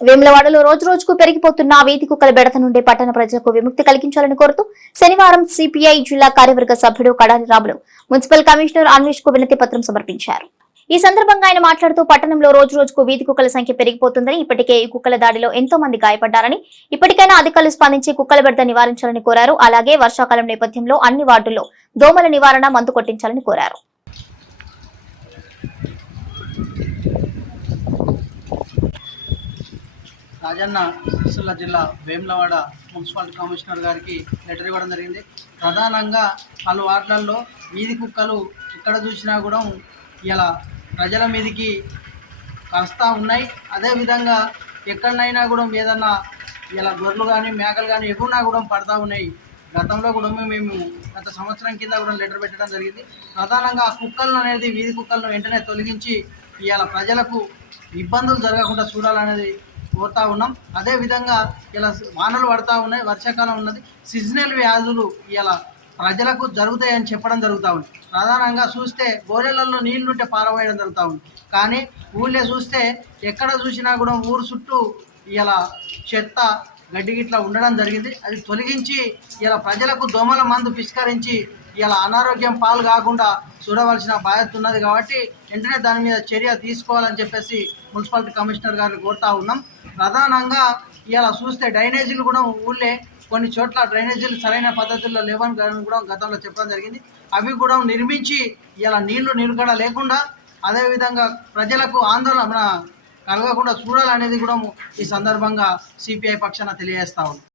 వేములవాడలో రోజు రోజుకు పెరిగిపోతున్న వీధి కుక్కల బెడత నుండి పట్టణ ప్రజలకు విముక్తి కలిగించాలని కోరుతూ శనివారం సిపిఐ జిల్లా కార్యవర్గ సభ్యుడు కడారి రాములు మున్సిపల్ కమిషనర్ అన్వేష్కు వినతి పత్రం సమర్పించారు. ఈ సందర్భంగా ఆయన మాట్లాడుతూ పట్టణంలో రోజు రోజుకు వీధి కుక్కల సంఖ్య పెరిగిపోతుందని ఇప్పటికే ఈ కుక్కల దాడిలో ఎంతో మంది గాయపడ్డారని ఇప్పటికైనా అధికారులు స్పందించి కుక్కల బెడత నివారించాలని కోరారు. అలాగే వర్షాకాలం నేపథ్యంలో అన్ని వార్డుల్లో దోమల నివారణ మందు కొట్టించాలని కోరారు. రాజన్న సిరిసిల్ల జిల్లా వేములవాడ మున్సిపల్ కమిషనర్ గారికి లెటర్ ఇవ్వడం జరిగింది. ప్రధానంగా పలు వార్డులలో వీధి కుక్కలు ఎక్కడ చూసినా కూడా ఇలా ప్రజల మీదికి కాస్తా ఉన్నాయి. అదేవిధంగా ఎక్కడనైనా కూడా ఏదన్నా ఇలా గొర్రెలు కానీ మేకలు కానీ ఎగురునా కూడా పడతా ఉన్నాయి. గతంలో కూడా మేము గత సంవత్సరం కింద కూడా లెటర్ పెట్టడం జరిగింది. ప్రధానంగా కుక్కలను అనేది వీధి కుక్కలను వెంటనే తొలగించి ఇవాళ ప్రజలకు ఇబ్బందులు జరగకుండా చూడాలనేది కోరుతా ఉన్నాం. అదేవిధంగా ఇలా వానలు పడతా ఉన్నాయి. వర్షాకాలం ఉన్నది. సీజనల్ వ్యాధులు ఇలా ప్రజలకు జరుగుతాయని చెప్పడం జరుగుతూ ఉంది. ప్రధానంగా చూస్తే బోరెలలో నీళ్ళుంటే పారవేయడం జరుగుతూ ఉంది. కానీ ఊళ్ళో చూస్తే ఎక్కడ చూసినా కూడా ఊరు చుట్టూ ఇలా చెత్త గడ్డి ఇట్లా ఉండడం జరిగింది. అది తొలగించి ఇలా ప్రజలకు దోమల మందు పిష్కరించి ఇలా అనారోగ్యం పాలు కాకుండా చూడవలసిన బాధ్యత ఉన్నది కాబట్టి వెంటనే దాని మీద చర్య తీసుకోవాలని చెప్పేసి మున్సిపాలిటీ కమిషనర్ గారిని కోరుతా ఉన్నాం. ప్రధానంగా ఇలా చూస్తే డ్రైనేజీలు కూడా ఊళ్ళే కొన్ని చోట్ల డ్రైనేజీలు సరైన పద్ధతుల్లో లేవని కూడా గతంలో చెప్పడం జరిగింది. అవి కూడా నిర్మించి ఇలా నీళ్ళు నిలుగడ లేకుండా అదేవిధంగా ప్రజలకు ఆందోళన కలగకుండా చూడాలనేది కూడా ఈ సందర్భంగా సిపిఐ పక్షాన తెలియజేస్తా ఉన్నాం.